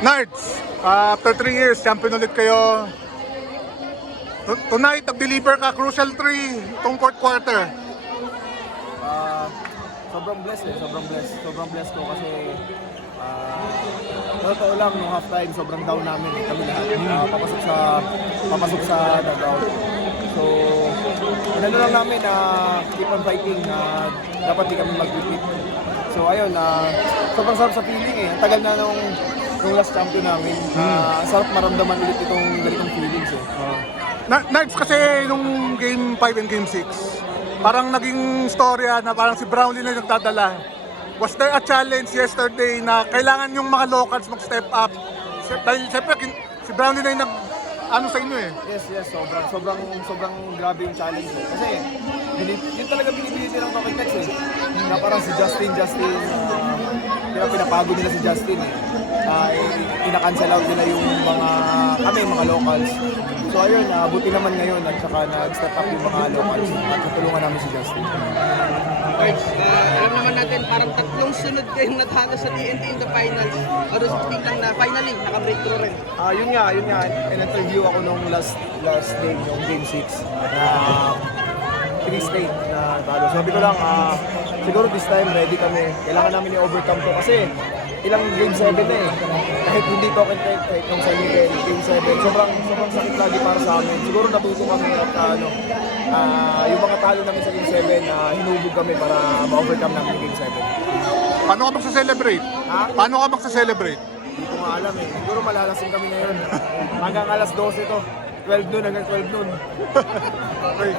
Nards, after 3 years, champion ulit kayo. Tonight, nag-deliver ka, crucial 3, itong fourth quarter. Sobrang blessed Sobrang blessed ko kasi totoo lang, nung halftime, sobrang down namin kami lahat. Papasok sa dugout. So, inano lang namin na keep on fighting, dapat di kami mag-repeat. So, ayun, sobrang sarap sa feeling eh. Ang tagal na nung last champion namin. Sarap maramdaman ulit itong ganitong feelings eh. Nards, kasi nung game 5 and game 6, parang naging storya na parang si Brownlee na yung nagdadala. Was there a challenge yesterday na kailangan yung mga locals mag-step up? Dahil siyempre si Brownlee na yung sa inyo eh. Yes, sobrang grabe yung challenge eh. Kasi yun talaga binibili ng Talking Tex eh. Na parang si Justin, pinapagod nila si Justin eh. Ina-cancel out nila yung mga locals. So ayun, buti naman ngayon at saka nag-step up yung mga locals at natulungan namin si Justin. Alam naman natin, parang 3 sunod kayong natalo sa TNT in the finals. Pero speaking lang na finally, naka-breakthrough rin. Yun nga, in-interview ako nung last day, yung game 6. 3 straight na talo. Sabi ko lang, siguro this time ready kami. Kailangan namin i-overcome to kasi ilang game 7 na eh. Kahit hindi Talking Tex yung sa game 7, sobrang sakit lagi para sa amin. Siguro natuto kami at yung mga talo namin sa game 7, hinubog kami para ma-overcome namin yung game 7. Paano ka magsa-celebrate? Paano ka magsa-celebrate? Hindi ko nga alam eh. Siguro malalasing kami ngayon. Hanggang alas 12 to. 12 noon hanggang 12 noon. Okay.